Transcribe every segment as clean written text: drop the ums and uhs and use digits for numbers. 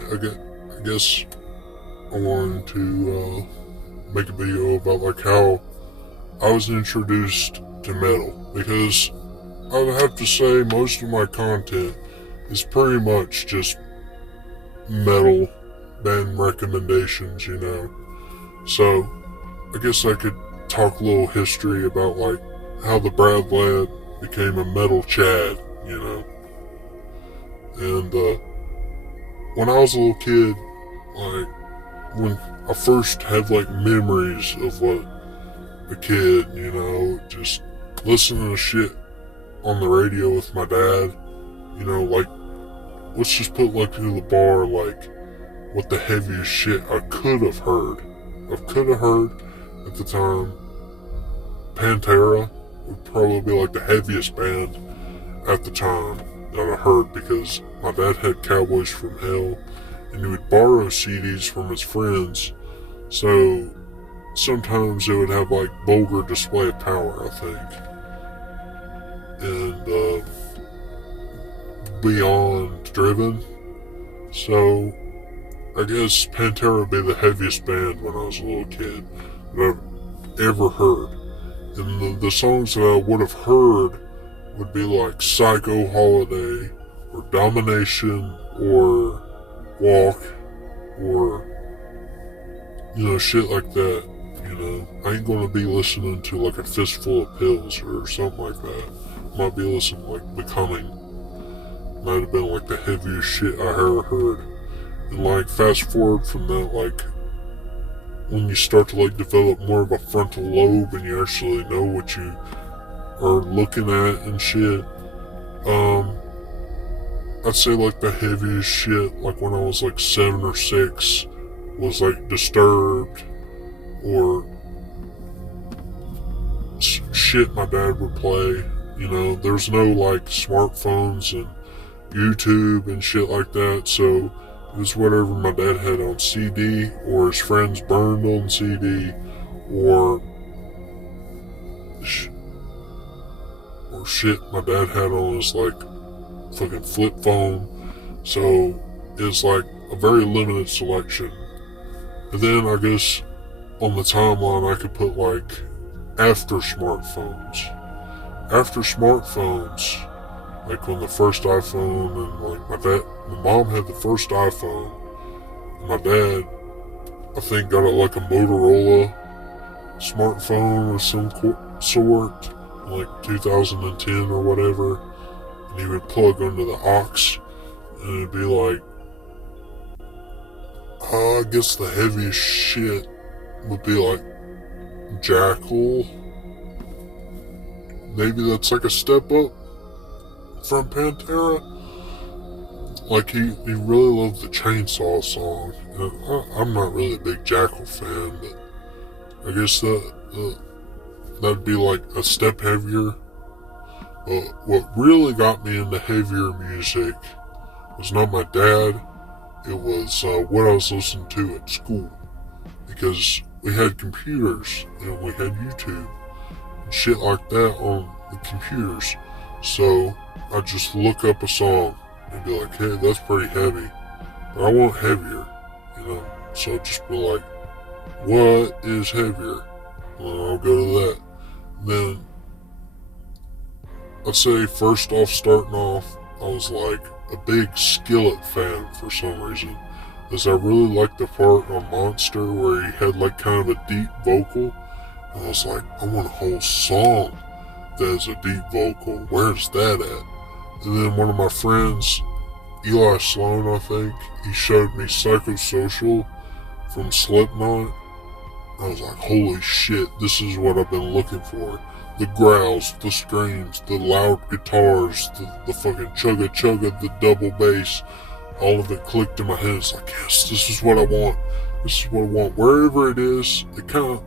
today I guess I wanted to make a video about like how I was introduced to metal, because I would have to say most of my content is pretty much just metal band recommendations, So I guess I could talk a little history about like how the Brad Lad became a metal Chad, And when I was a little kid, like when I first had like memories of what a kid, just listening to shit on the radio with my dad, like let's just put like to the bar like what the heaviest shit I could have heard. At the time. Pantera would probably be like the heaviest band at the time that I heard, because my dad had Cowboys from Hell and he would borrow CDs from his friends, so sometimes it would have like Vulgar Display of Power, I think, and Beyond Driven. So I guess Pantera would be the heaviest band when I was a little kid that I've ever heard. And the songs that I would have heard would be like Psycho Holiday, or Domination, or Walk, or, shit like that. I ain't gonna be listening to like a Fistful of Pills or something like that. I might be listening to like Becoming. Might have been like the heaviest shit I ever heard. And like fast forward from that, like when you start to like develop more of a frontal lobe and you actually know what you are looking at and shit, I'd say like the heaviest shit, like when I was like 7 or 6, was like Disturbed, or shit my dad would play. There's no like smartphones and YouTube and shit like that, so it was whatever my dad had on CD, or his friends burned on CD, or shit my dad had on his like fucking flip phone. So it's like a very limited selection. And then I guess on the timeline I could put like after smartphones, like when the first iPhone, and like my mom had the first iPhone, and my dad, I think, got like a Motorola smartphone of some sort, like 2010 or whatever, and he would plug into the aux, and it'd be like, I guess the heaviest shit would be like Jackal. Maybe that's like a step up from Pantera. Like he really loved the Chainsaw song. I'm not really a big Jackal fan, but I guess that'd be like a step heavier. But what really got me into heavier music was not my dad. It was what I was listening to at school, because we had computers and we had YouTube and shit like that on the computers. So I just look up a song and be like, hey, that's pretty heavy, but I want heavier, So I'd just be like, what is heavier? Well, I'll go to that. Then I'd say starting off, I was like a big Skillet fan for some reason, as I really liked the part on Monster where he had like kind of a deep vocal, and I was like, I want a whole song that has a deep vocal. Where's that at? And then one of my friends, Eli Sloan, I think, he showed me Psychosocial from Slipknot. I was like, holy shit, this is what I've been looking for. The growls, the screams, the loud guitars, the fucking chugga, the double bass, all of it clicked in my head. It's like, yes, this is what I want. This is what I want. Wherever it is, it kind of,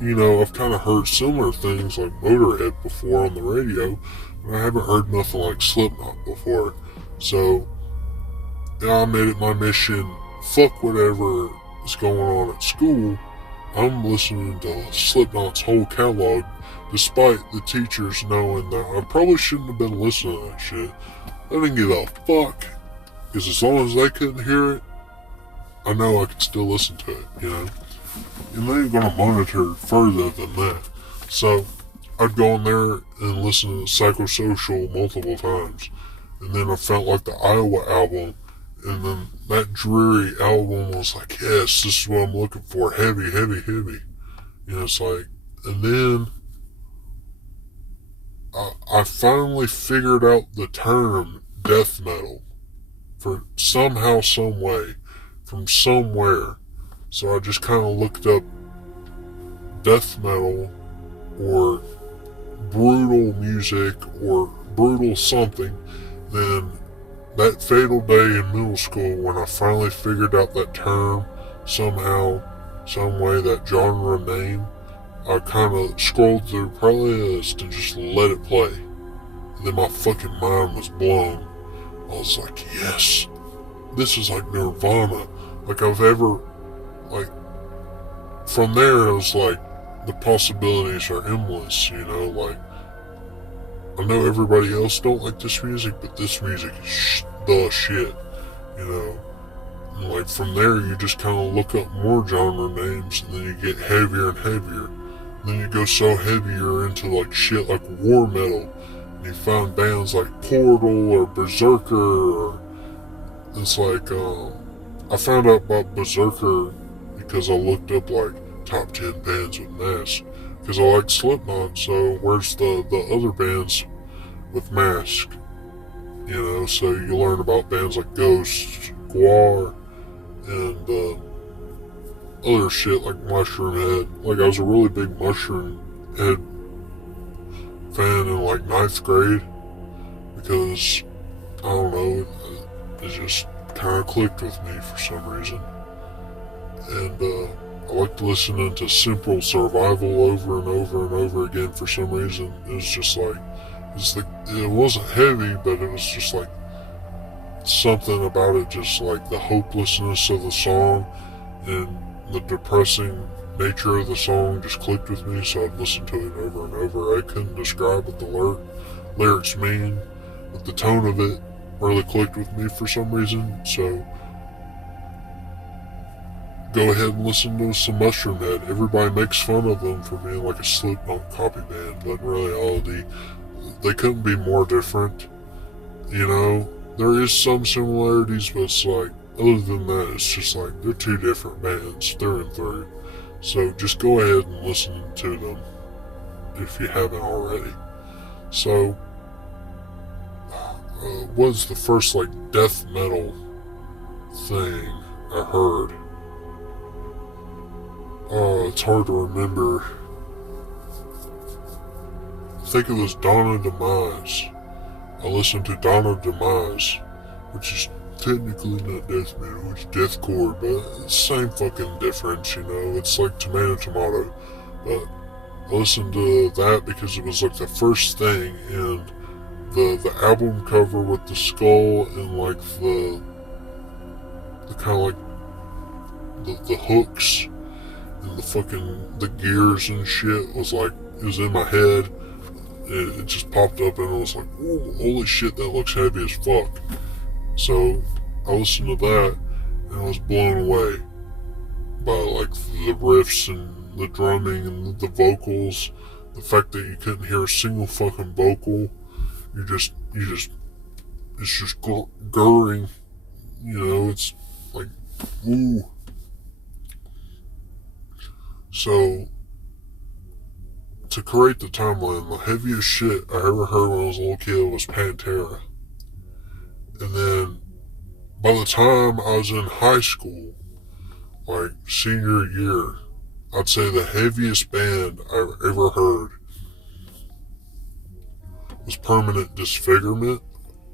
I've kind of heard similar things like Motorhead before on the radio, but I haven't heard nothing like Slipknot before. So, I made it my mission, fuck whatever is going on at school, I'm listening to Slipknot's whole catalog, despite the teachers knowing that I probably shouldn't have been listening to that shit. I didn't give a fuck. Because as long as they couldn't hear it, I know I could still listen to it, you know? And they ain't gonna monitor further than that. So, I'd go in there and listen to Psychosocial multiple times. And then I felt like the Iowa album, and then that dreary album was like, yes, this is what I'm looking for, heavy, heavy, heavy. You know, it's like, and then I finally figured out the term death metal for somehow, some way, from somewhere. So I just kind of looked up death metal or brutal music or brutal something. Then that fatal day in middle school when I finally figured out that term somehow, some way, that genre name, I kind of scrolled through playlist and just let it play. And then my fucking mind was blown. I was like, yes, this is like Nirvana. Like I've ever, like, from there it was like, the possibilities are endless, you know, like, I know everybody else don't like this music, but this music is the shit, you know. And like from there you just kind of look up more genre names and then you get heavier and heavier. Then you go so heavier into like shit like war metal, and you find bands like Portal or Berserker. Or it's like I found out about Berserker because I looked up like top 10 bands with masks. Because I like Slipknot, so where's the other bands with mask? You know, so you learn about bands like Ghost, Gwar, and other shit like Mushroom Head. Like I was a really big Mushroom Head fan in like 9th grade because I don't know, it just kind of clicked with me for some reason. And I liked listening to Simple Survival over and over and over again for some reason. It was just like, it wasn't heavy, but it was just like something about it, just like the hopelessness of the song and the depressing nature of the song just clicked with me, so I'd listen to it over and over. I couldn't describe what the lyrics mean, but the tone of it really clicked with me for some reason, so go ahead and listen to some Mushroom Head. Everybody makes fun of them for being like a Slipknot copy band, but in reality, they couldn't be more different. You know, there is some similarities, but it's like, other than that, it's just like, they're two different bands, through and through. So just go ahead and listen to them, if you haven't already. So, what's the first, like, death metal thing I heard? It's hard to remember. I think it was Dawn of Demise. I listened to Dawn of Demise, which is technically not death metal, it's deathcore, but it's the same fucking difference, you know, it's like tomato. But I listened to that because it was like the first thing, and the album cover with the skull and like the kind of like the hooks and the gears and shit was like, it was in my head. It just popped up and I was like, whoa, holy shit, that looks heavy as fuck. So I listened to that and I was blown away by like the riffs and the drumming and the vocals. The fact that you couldn't hear a single fucking vocal. It's just gurring. You know, it's like, ooh. So, to create the timeline, the heaviest shit I ever heard when I was a little kid was Pantera. And then, by the time I was in high school, like senior year, I'd say the heaviest band I ever heard was Permanent Disfigurement.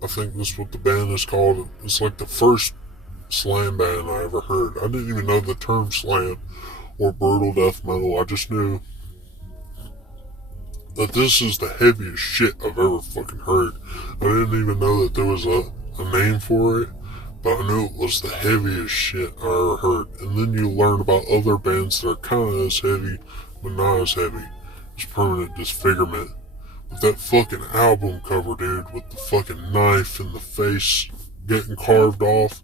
I think that's what the band is called. It's like the first slam band I ever heard. I didn't even know the term slam or brutal death metal. I just knew that this is the heaviest shit I've ever fucking heard. I didn't even know that there was a name for it, but I knew it was the heaviest shit I ever heard. And then you learn about other bands that are kind of as heavy, but not as heavy as Permanent Disfigurement. With that fucking album cover, dude, with the fucking knife in the face, getting carved off,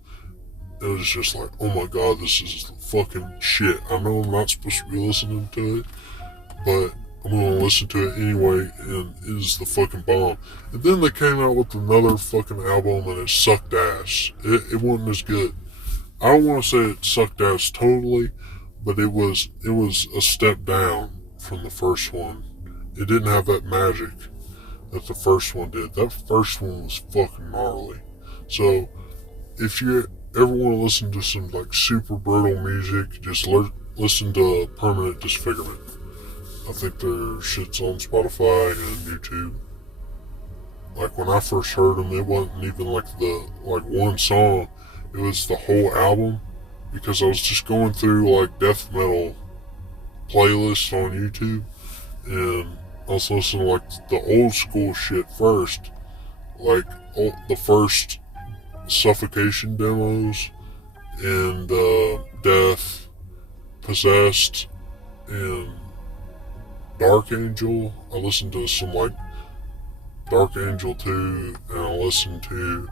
it was just like, oh my god, this is fucking shit. I know I'm not supposed to be listening to it, but I'm gonna listen to it anyway, and it is the fucking bomb. And then they came out with another fucking album, and it sucked ass. It wasn't as good. I don't want to say it sucked ass totally, but it was a step down from the first one. It didn't have that magic that the first one did. That first one was fucking gnarly. So if you ever want to listen to some like super brutal music, just listen to Permanent Disfigurement. I think their shit's on Spotify and YouTube. Like when I first heard them, it wasn't even like one song. It was the whole album, because I was just going through like death metal playlists on YouTube, and I was listening to like the old school shit first, like the first Suffocation demos, and Death, Possessed, and Dark Angel. I listened to some like Dark Angel 2, and I listened to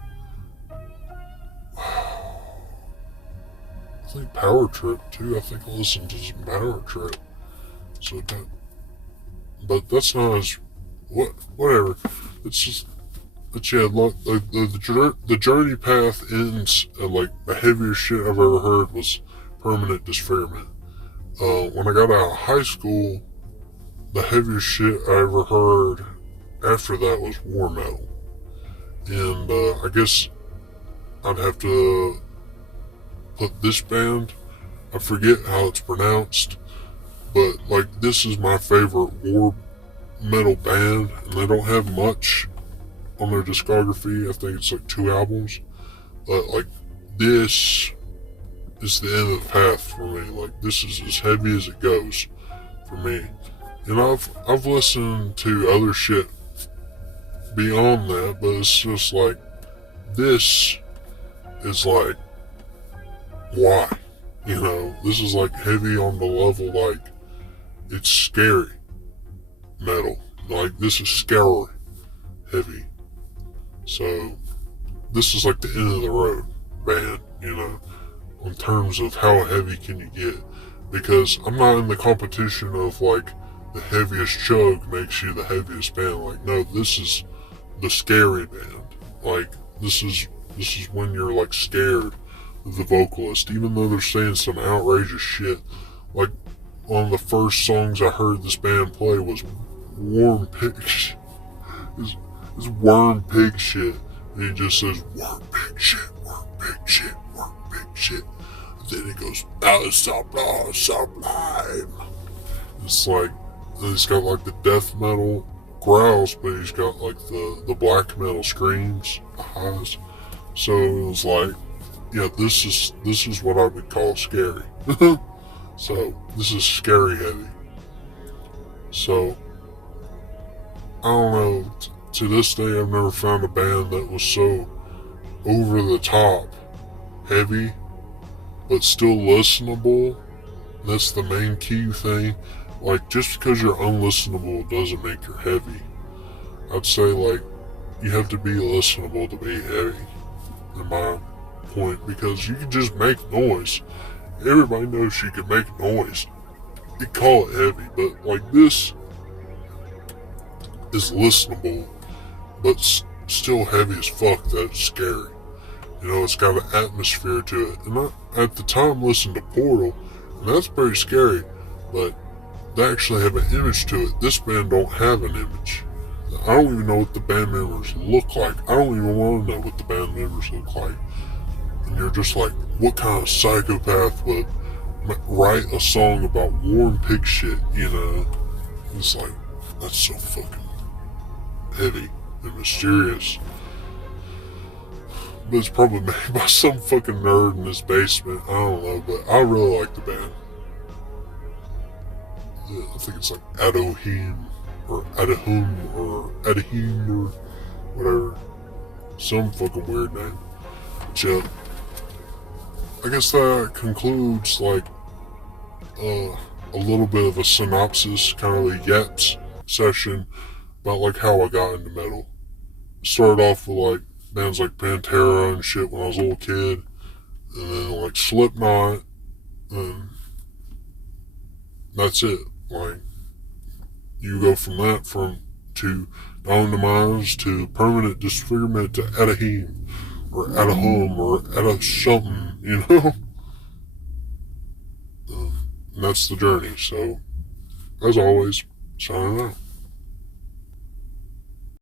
I think Power Trip too. I think I listened to some Power Trip. So that, but that's not as whatever. It's just, but yeah, the journey path ends at like the heaviest shit I've ever heard was Permanent Disfigurement. When I got out of high school, the heaviest shit I ever heard after that was war metal, and I guess I'd have to put this band, I forget how it's pronounced, but like this is my favorite war metal band, and they don't have much on their discography. I think it's like 2 albums, but like this is the end of the path for me. Like this is as heavy as it goes for me. And I've listened to other shit beyond that, but it's just like this is like, why? You know, this is like heavy on the level, like it's scary metal. Like this is scary heavy. So this is like the end of the road band, you know, in terms of how heavy can you get. Because I'm not in the competition of like the heaviest chug makes you the heaviest band. Like, no, this is the scary band. Like this is when you're like scared of the vocalist, even though they're saying some outrageous shit. Like one of the first songs I heard this band play was Warm Pig. It's Worm Pig shit. And he just says worm pig shit, worm pig shit, worm pig shit. And then he goes, sublime, sublime. It's like, and he's got like the death metal growls, but he's got like the black metal screams, highs. So it was like, yeah, this is what I would call scary. So this is scary heavy. So I don't know. To this day, I've never found a band that was so over the top heavy, but still listenable. That's the main key thing. Like, just because you're unlistenable doesn't make you heavy. I'd say, like, you have to be listenable to be heavy, in my point, because you can just make noise. Everybody knows you can make noise. You call it heavy, but, like, this is listenable, but still heavy as fuck. That's scary. You know, it's got an atmosphere to it. And I, at the time, listened to Portal, and that's pretty scary, but they actually have an image to it. This band don't have an image. I don't even know what the band members look like. I don't even want to know what the band members look like. And you're just like, what kind of psychopath would write a song about warm pig shit, you know? It's like, that's so fucking heavy and mysterious. But it's probably made by some fucking nerd in his basement. I don't know, but I really like the band. I think it's like Adohim or Adahum or Adahim or whatever. Some fucking weird name. But yeah, I guess that concludes like a little bit of a synopsis, kind of a Yet session about like how I got into metal. Started off with like bands like Pantera and shit when I was a little kid, and then like Slipknot, and that's it. Like, you go from that to Dawn Demise to permanent disfigurement to Adahim or Adahom or Ada something, you know? And that's the journey. So, as always, signing out.